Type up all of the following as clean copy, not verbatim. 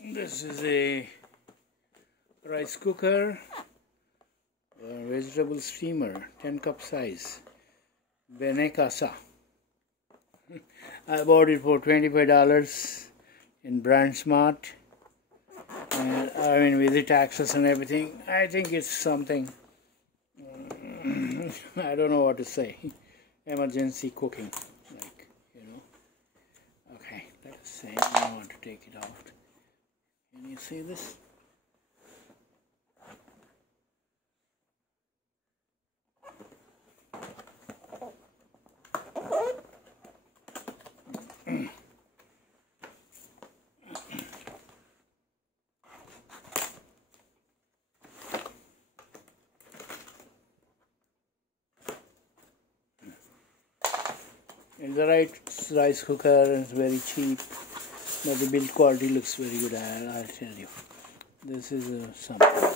This is a rice cooker, vegetable steamer, 10 cup size, Bene Casa. I bought it for $25 in Brand Smart, and I mean with the taxes and everything, I think it's something, I don't know what to say, emergency cooking, like, you know. Okay, let us say I want to take it out. Can you see this? It's the right rice cooker, and it's very cheap, but the build quality looks very good. I'll tell you. This is something. I don't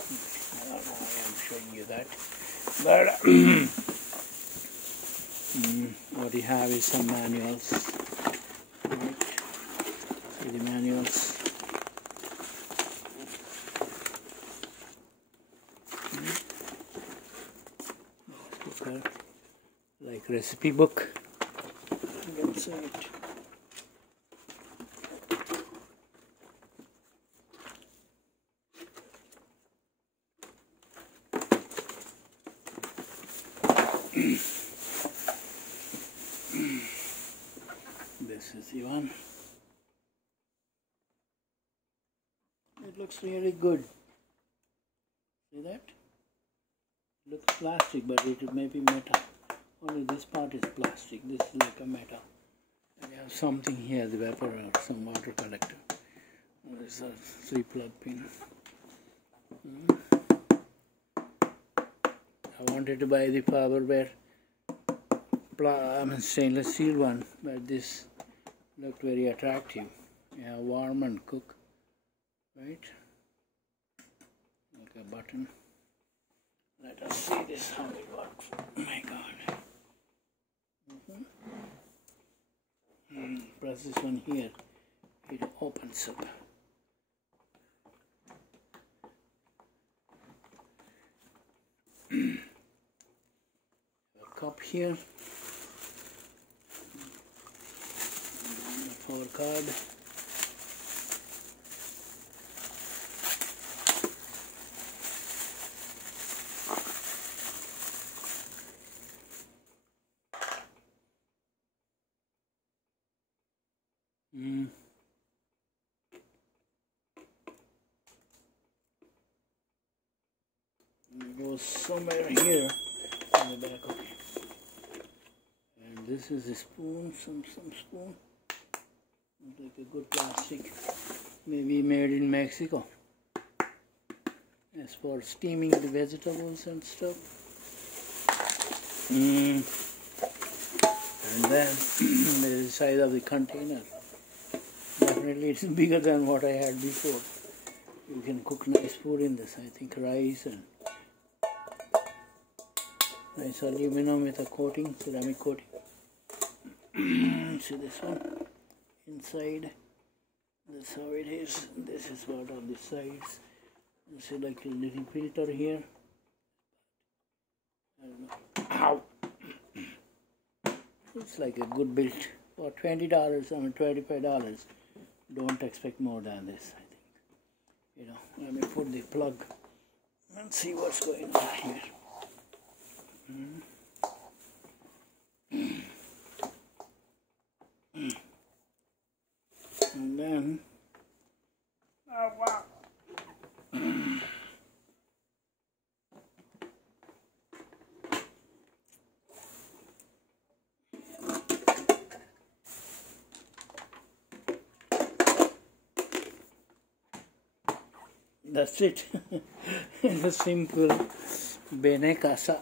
know why I'm showing you that, but what you have is some manuals. Right. See the manuals. Cooker, like recipe book. Inside. This is the one. It looks really good. See that? It looks plastic, but it may be metal. Only this part is plastic. This is like a metal. And you have something here, the vapor or some water collector. This is a 3-plug pin. I wanted to buy the Powerware stainless steel one, but this looked very attractive. You have warm and cook, right? Like a button. Let us see this how it works. Oh my God. Press this one here, it opens up. A cup here, a 4 card. It goes somewhere here in the back. Okay. And this is a spoon, some spoon. Looks like a good plastic, maybe made in Mexico. As for steaming the vegetables and stuff. And then there is the size of the container. Definitely it's bigger than what I had before. You can cook nice food in this. I think rice and nice aluminum with a coating, ceramic coating. See this one inside. That's how it is. This is what on the sides. You see like a little filter here. I don't know. Ow! It's like a good build for $20 or $25. Don't expect more than this, I think. You know, let me put the plug and see what's going on here. And then, oh wow. That's it. It's a simple Bene Casa.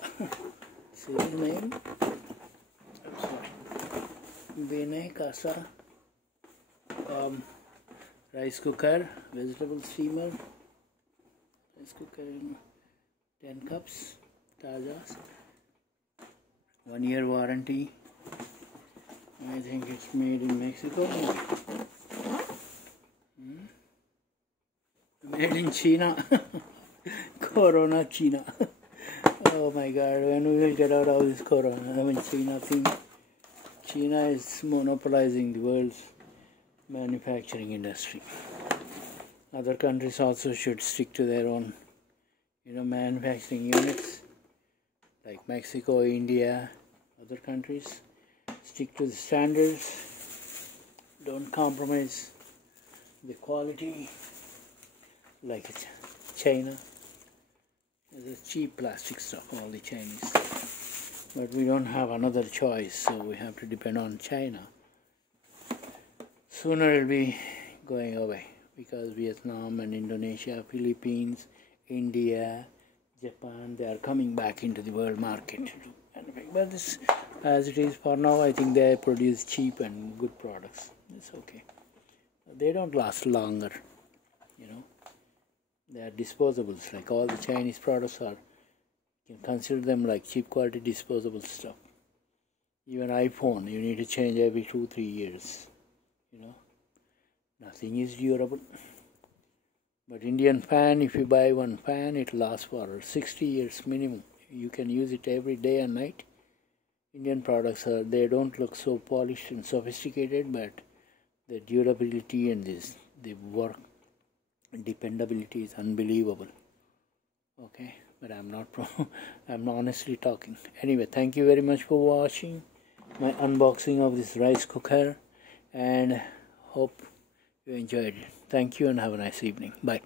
See the name? I'm sorry. Bene Casa. Rice cooker, vegetable steamer. Rice cooker in 10 cups. Tajas. 1 year warranty. I think it's made in Mexico. Made in China. Corona China. Oh my God, when we will get out of this corona? I mean, China thing. China is monopolizing the world's manufacturing industry. Other countries also should stick to their own, manufacturing units, like Mexico, India, other countries. Stick to the standards. Don't compromise the quality, like China. There's cheap plastic stuff, all the Chinese. But we don't have another choice, so we have to depend on China. Sooner it'll be going away, because Vietnam and Indonesia, Philippines, India, Japan, they are coming back into the world market. But this, as it is for now, I think they produce cheap and good products. It's okay. They don't last longer, They are disposables, like all the Chinese products are. You can consider them like cheap quality disposable stuff. Even iPhone, you need to change every 2-3 years. Nothing is durable. But Indian fan, if you buy one fan, it lasts for 60 years minimum. You can use it every day and night. Indian products they don't look so polished and sophisticated, but the durability and the work dependability is unbelievable. Okay, but I'm not I'm honestly talking. Anyway, thank you very much for watching my unboxing of this rice cooker, and hope you enjoyed it. Thank you and have a nice evening. Bye.